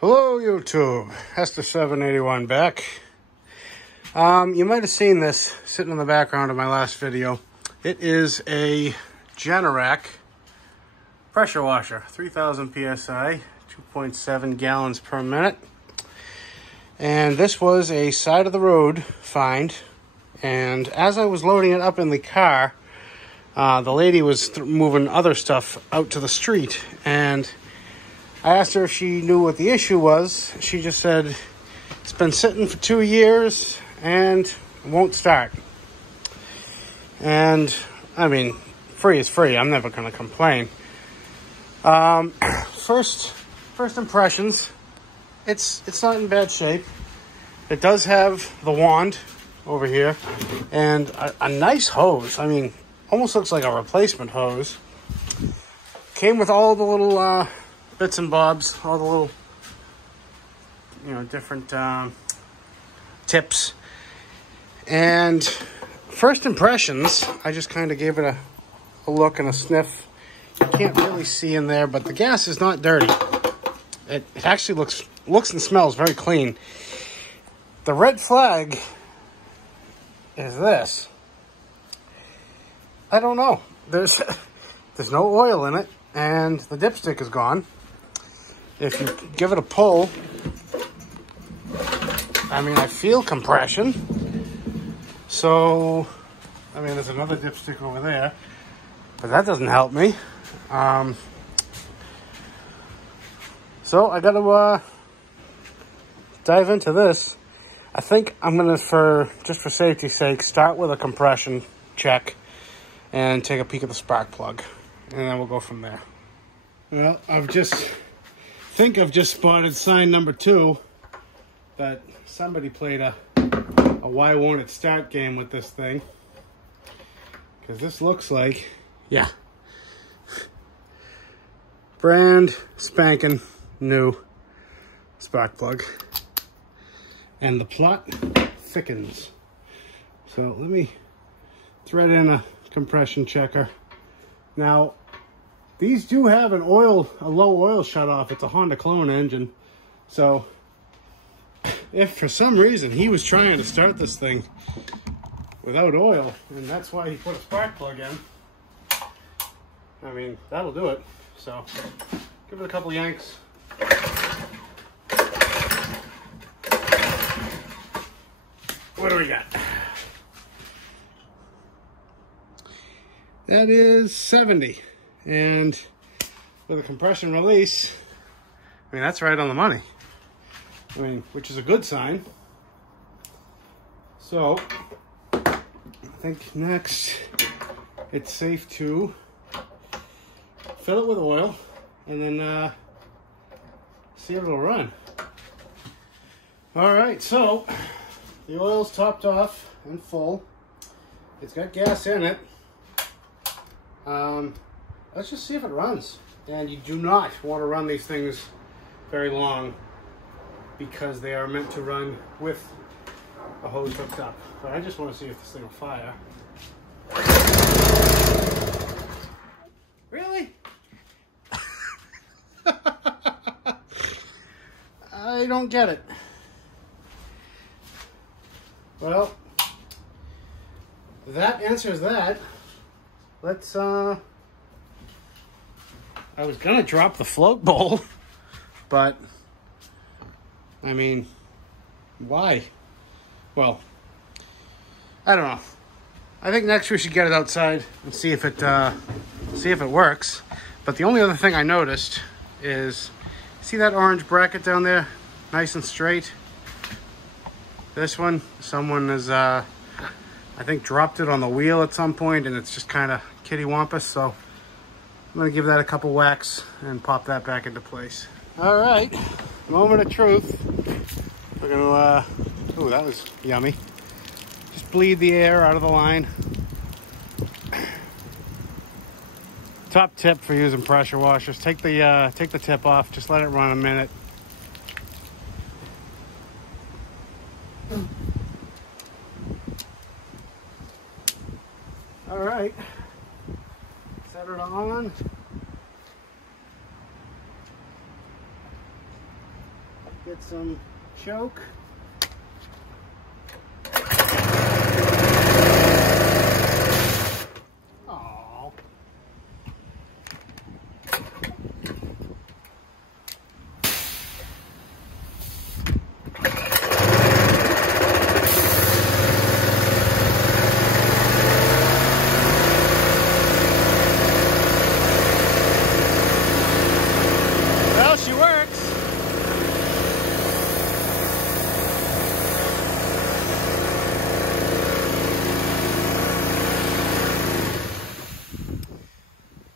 Hello YouTube, Hester781 back. You might have seen this sitting in the background of my last video. It is a Generac pressure washer, 3000 psi, 2.7 gallons per minute. And this was a side of the road find. And as I was loading it up in the car, the lady was moving other stuff out to the street, and I asked her if she knew what the issue was. She just said it's been sitting for 2 years and won't start. And I mean, free is free. I'm never going to complain. First impressions, it's not in bad shape. It does have the wand over here and a nice hose. I mean, almost looks like a replacement hose. Came with all the little bits and bobs, all the little, different tips. And first impressions, I just kind of gave it a look and a sniff. You can't really see in there, but the gas is not dirty. It actually looks and smells very clean. The red flag is this. I don't know. There's no oil in it, and the dipstick is gone. If you give it a pull, I mean, I feel compression. So, I mean, there's another dipstick over there, but that doesn't help me. So I got to dive into this. I think I'm gonna, just for safety's sake, start with a compression check and take a peek at the spark plug, and then we'll go from there. Well, I've just spotted sign number 2 that somebody played a why won't it start game with this thing, because this looks like, yeah, brand spanking new spark plug, and the plot thickens. So let me thread in a compression checker. Now, these do have a low oil shutoff. It's a Honda clone engine. So if for some reason he was trying to start this thing without oil, and that's why he put a spark plug in, I mean, that'll do it. So give it a couple yanks. What do we got? That is 70. And with a compression release, I mean, that's right on the money. I mean, which is a good sign. So I think next it's safe to fill it with oil and then see if it'll run. All right, so the oil's topped off and full. It's got gas in it. Let's just see if it runs. And you do not want to run these things very long, because they are meant to run with a hose hooked up. But I just want to see if this thing will fire. Really? I don't get it. Well, that answers that. Let's, I was gonna drop the float bowl, but, I mean, why? Well, I don't know. I think next we should get it outside and see if it works. But the only other thing I noticed is, see that orange bracket down there? Nice and straight. This one, someone has, I think, dropped it on the wheel at some point, and it's just kind of kitty-wampus, so I'm going to give that a couple whacks and pop that back into place. All right, moment of truth. We're going to, ooh, that was yummy. Just bleed the air out of the line. Top tip for using pressure washers, take the tip off, just let it run a minute. All right, set it on. Get some choke. Oh. Well, she works.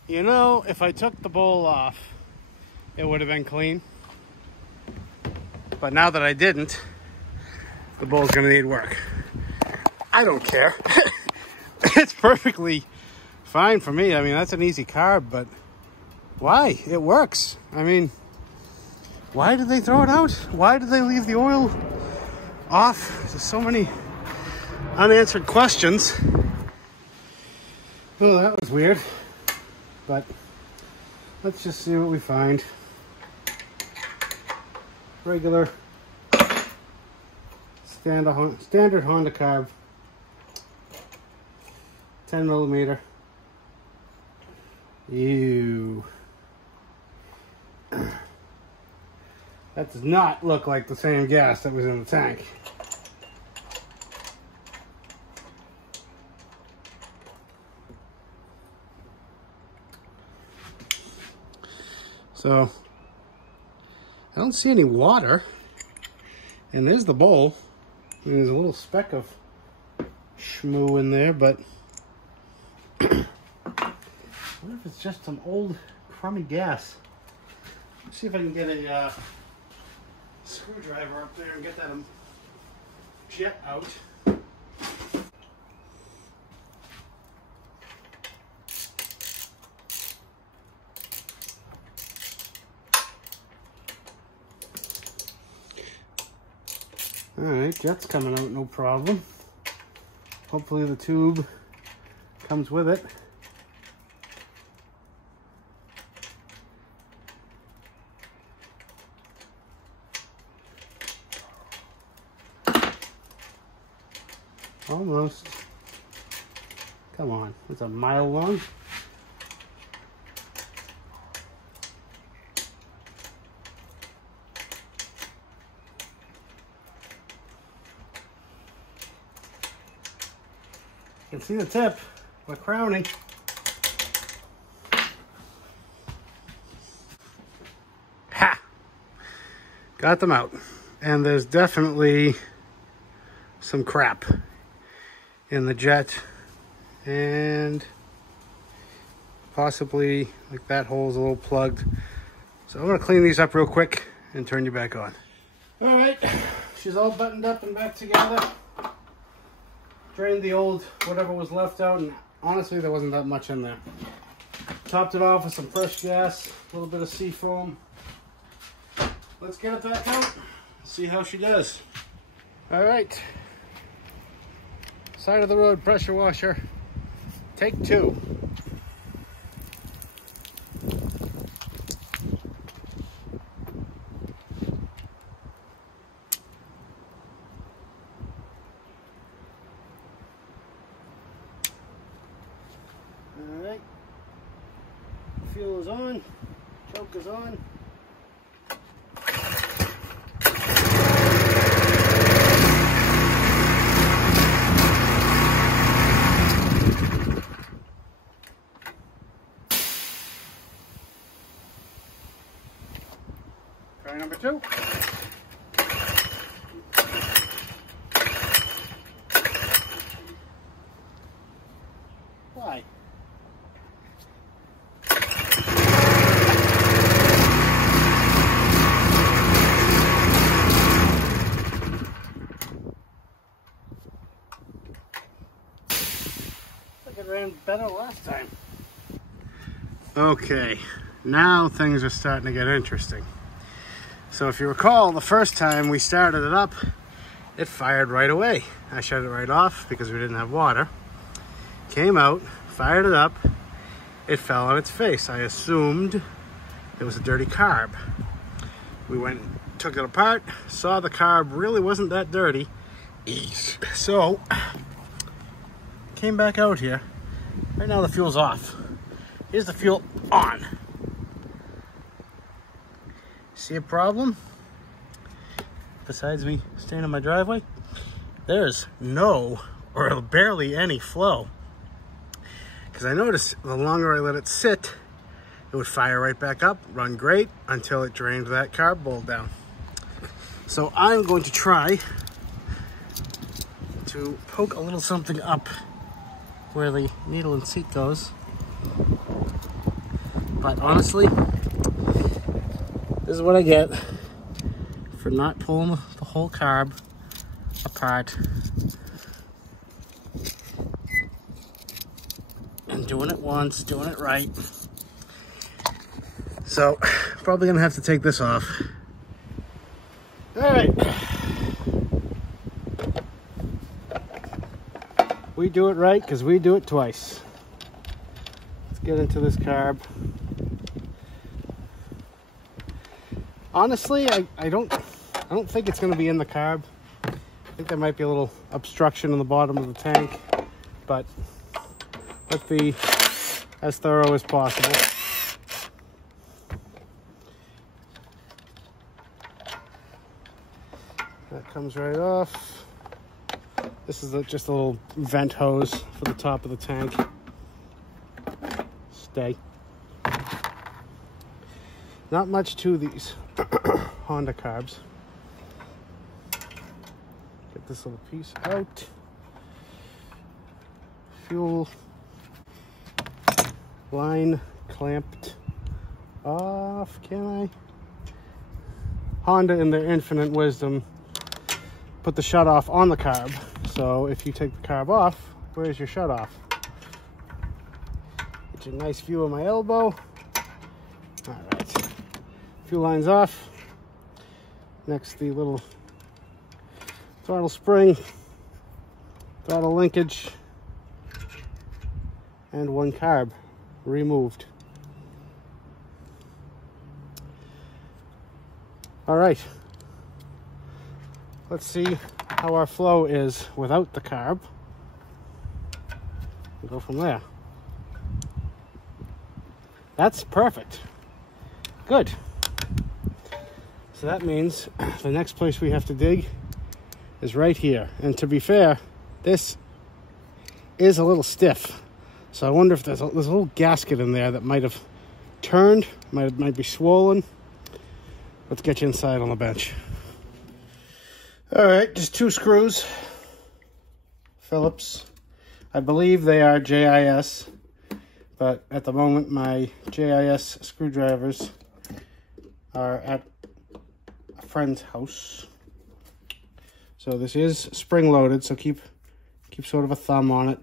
You know, if I took the bowl off, it would have been clean. But now that I didn't, the bowl's gonna need work. I don't care. It's perfectly fine for me. I mean, that's an easy carb, but why? It works. I mean, why did they throw it out? Why did they leave the oil off? There's so many unanswered questions. Oh, that was weird. But let's just see what we find. Regular standard Honda carb, 10 millimeter. Ew. That does not look like the same gas that was in the tank. So, I don't see any water. And there's the bowl. And there's a little speck of schmoo in there, but what if it's just some old crummy gas? Let's see if I can get a screwdriver up there and get that jet out. Alright, jet's coming out, no problem. Hopefully the tube comes with it. Almost. Come on, it's a mile long. You can see the tip. We're crowning. Ha! Got them out. And there's definitely some crap in the jet. And possibly, like, that hole's a little plugged. So I'm going to clean these up real quick and turn you back on. Alright, she's all buttoned up and back together. Drained the old whatever was left out, and honestly there wasn't that much in there. Topped it off with some fresh gas, a little bit of sea foam. Let's get it back out, see how she does. Alright, side of the road pressure washer, take 2. Alright, fuel is on, choke is on. Try number 2. Why? It ran better last time. Okay, now things are starting to get interesting. So if you recall, the first time we started it up, it fired right away. I shut it right off because we didn't have water. Came out, fired it up, it fell on its face. I assumed it was a dirty carb. We went, took it apart, saw the carb really wasn't that dirty. So, came back out here. Right now the fuel's off. Here's the fuel on. See a problem? Besides me staying in my driveway, there's no or barely any flow. Because I noticed the longer I let it sit, it would fire right back up, run great, until it drained that carb bowl down. So I'm going to try to poke a little something up where the needle and seat goes. But honestly, this is what I get for not pulling the whole carb apart and doing it once, doing it right. So, probably gonna have to take this off. All right. We do it right because we do it twice. Let's get into this carb. Honestly, I don't think it's going to be in the carb. I think there might be a little obstruction in the bottom of the tank, but let's be as thorough as possible. That comes right off. This is just a little vent hose for the top of the tank. Stay. Not much to these Honda carbs. Get this little piece out. Fuel line clamped off. Can I? Honda, in their infinite wisdom, put the shutoff on the carb. So if you take the carb off, where's your shutoff? Get you a nice view of my elbow. All right. Fuel line's off. Next, the little throttle spring, throttle linkage, and one carb removed. All right. Let's see how our flow is without the carb. We'll go from there. That's perfect. Good. So that means the next place we have to dig is right here. And to be fair, this is a little stiff. So I wonder if there's a little gasket in there that might have turned, might be swollen. Let's get you inside on the bench. All right, just 2 screws. Phillips. I believe they are JIS, but at the moment my JIS screwdrivers are at a friend's house. So this is spring loaded, so keep sort of a thumb on it.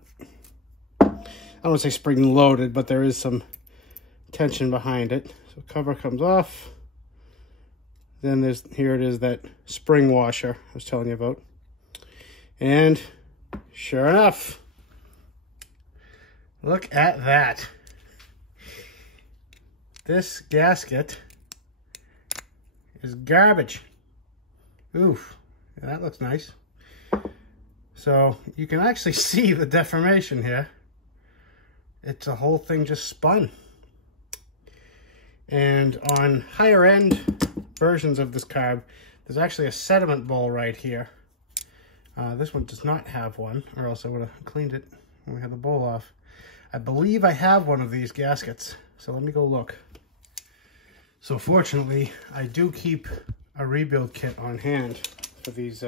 I don't want to say spring loaded, but there is some tension behind it. So cover comes off. Then here it is, that spring washer I was telling you about. And sure enough, look at that. This gasket is garbage. Oof, that looks nice. So you can actually see the deformation here. It's a whole thing just spun. And on higher end versions of this carb, there's actually a sediment bowl right here. This one does not have one, or else I would have cleaned it when we had the bowl off. I believe I have one of these gaskets, so let me go look. So fortunately, I do keep a rebuild kit on hand for these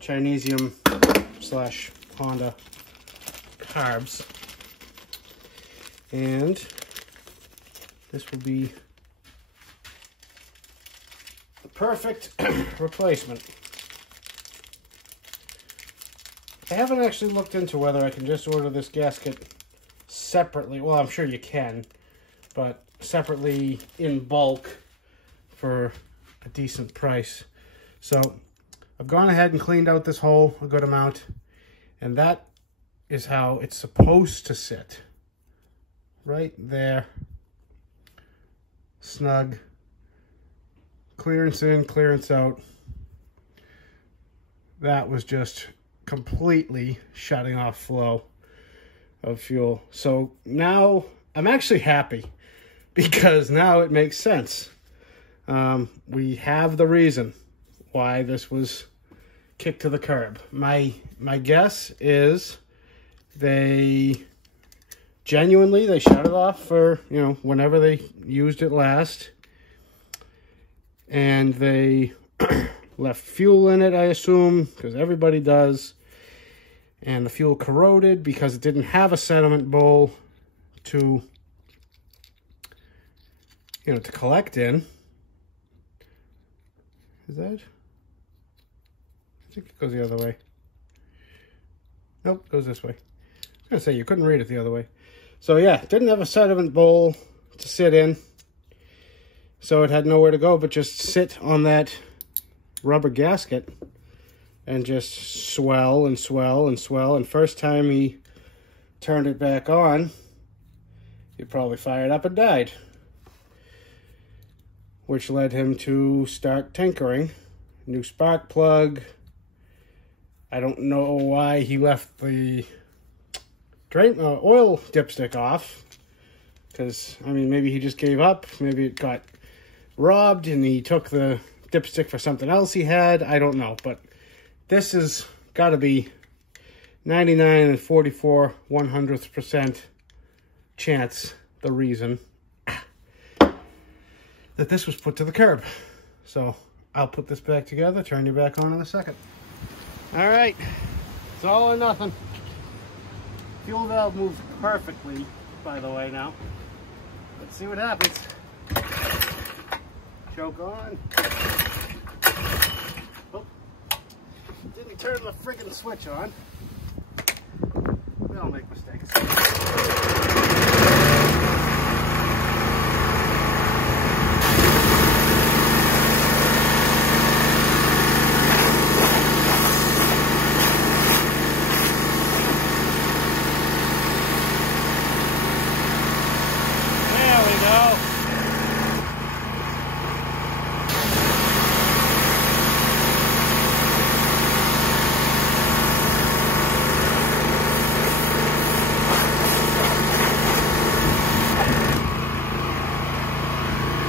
Chinesium / Honda carbs. And this will be the perfect replacement. I haven't actually looked into whether I can just order this gasket separately. Well, I'm sure you can, but separately in bulk for a decent price. So I've gone ahead and cleaned out this hole a good amount, and that is how it's supposed to sit. Right there, snug clearance in, clearance out. That was just completely shutting off flow of fuel. So now I'm actually happy because now it makes sense. We have the reason why this was kicked to the curb. My guess is they genuinely shut it off for, you know, whenever they used it last, and they left fuel in it, I assume, because everybody does, and the fuel corroded because it didn't have a sediment bowl to, you know, to collect in. Is that? I think it goes the other way. Nope, it goes this way. I was gonna say you couldn't read it the other way. So yeah, it didn't have a sediment bowl to sit in. So it had nowhere to go but just sit on that rubber gasket and just swell and swell and swell. And first time he turned it back on, he probably fired up and died, which led him to start tinkering. New spark plug. I don't know why he left the oil dipstick off, because, I mean, maybe he just gave up. Maybe it got robbed and he took the dipstick for something else he had. I don't know, but this has got to be 99 and 44 100% chance the reason that this was put to the curb. So I'll put this back together, turn you back on in a second. All right, it's all or nothing. Fuel valve moves perfectly, by the way, now. Let's see what happens. Choke on. Oh, didn't turn the friggin' switch on. We don't make mistakes.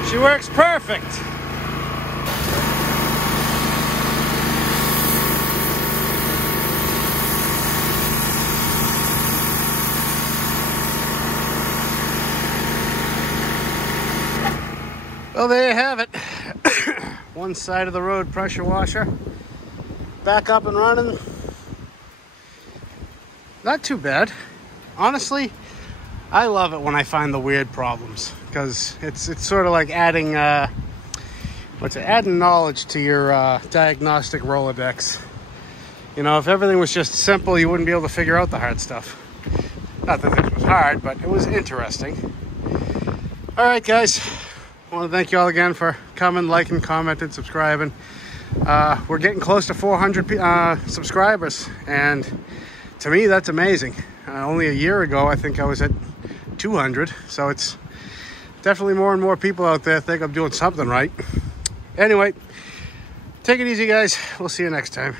She works perfect. Well, there you have it. One side of the road pressure washer back up and running. Not too bad. Honestly, I love it when I find the weird problems, because it's sort of like adding adding knowledge to your diagnostic Rolodex. You know, if everything was just simple, you wouldn't be able to figure out the hard stuff. Not that this was hard, but it was interesting. All right, guys. I want to thank you all again for coming, liking, commenting, subscribing. We're getting close to 400 subscribers, and to me, that's amazing. Only a year ago, I think I was at 200, so it's definitely more and more people out there think I'm doing something right. Anyway, take it easy, guys. We'll see you next time.